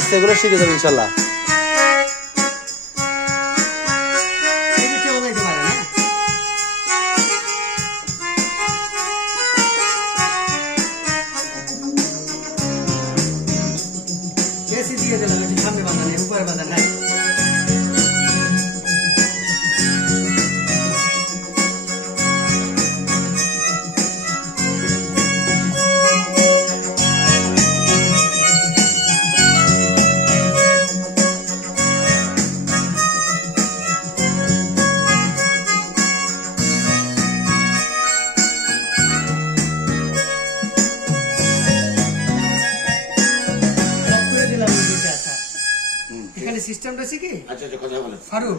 আস্তে এগুলো শিখে যাবে ইনশাল্লাহ। দিয়ে দিলাম সামনে বাঁধা নেই, উপরে বাঁধা নাই। এখানে সিস্টেমটা আছে কি? আচ্ছা কথা বলেন ফারুক।